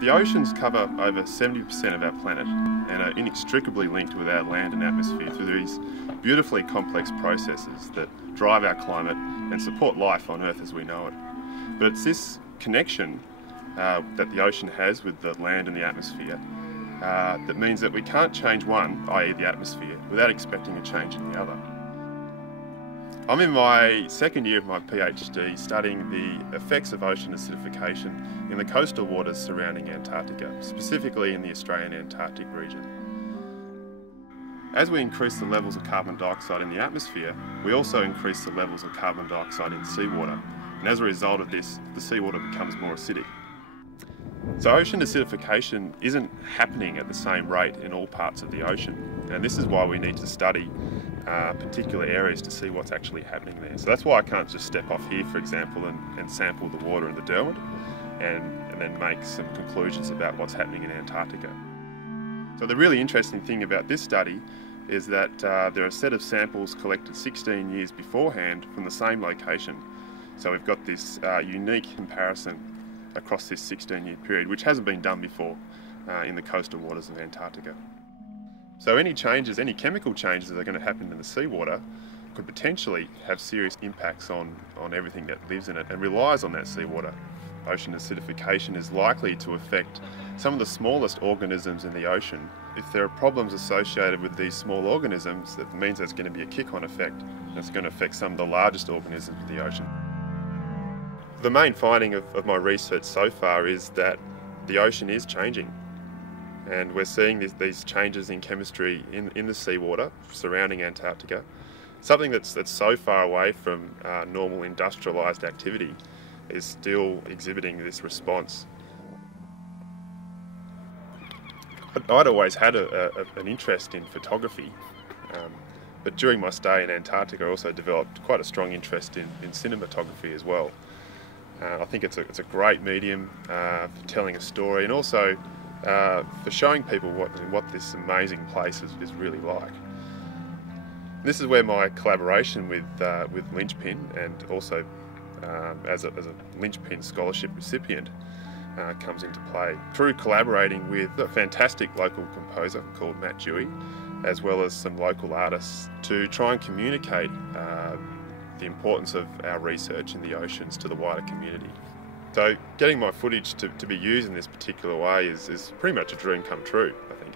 The oceans cover over 70% of our planet and are inextricably linked with our land and atmosphere through these beautifully complex processes that drive our climate and support life on Earth as we know it. But it's this connection that the ocean has with the land and the atmosphere that means that we can't change one, i.e. the atmosphere, without expecting a change in the other. I'm in my second year of my PhD studying the effects of ocean acidification in the coastal waters surrounding Antarctica, specifically in the Australian Antarctic region. As we increase the levels of carbon dioxide in the atmosphere, we also increase the levels of carbon dioxide in seawater, and as a result of this, the seawater becomes more acidic. So ocean acidification isn't happening at the same rate in all parts of the ocean, and this is why we need to study particular areas to see what's actually happening there. So that's why I can't just step off here, for example, and sample the water in the Derwent and then make some conclusions about what's happening in Antarctica. So the really interesting thing about this study is that there are a set of samples collected 16 years beforehand from the same location. So we've got this unique comparison across this 16-year period, which hasn't been done before in the coastal waters of Antarctica. So any changes, any chemical changes that are going to happen in the seawater could potentially have serious impacts on everything that lives in it and relies on that seawater. Ocean acidification is likely to affect some of the smallest organisms in the ocean. If there are problems associated with these small organisms, that means there's going to be a kick-on effect that's going to affect some of the largest organisms in the ocean. The main finding of my research so far is that the ocean is changing. And we're seeing these changes in chemistry in the seawater surrounding Antarctica. Something that's so far away from normal industrialised activity is still exhibiting this response. I'd always had an interest in photography, but during my stay in Antarctica I also developed quite a strong interest in cinematography as well. I think it's a great medium for telling a story and also for showing people what this amazing place is really like. This is where my collaboration with Lynchpin and also as a Lynchpin scholarship recipient comes into play. Through collaborating with a fantastic local composer called Matt Dewey, as well as some local artists, to try and communicate the importance of our research in the oceans to the wider community. So getting my footage to be used in this particular way is pretty much a dream come true, I think.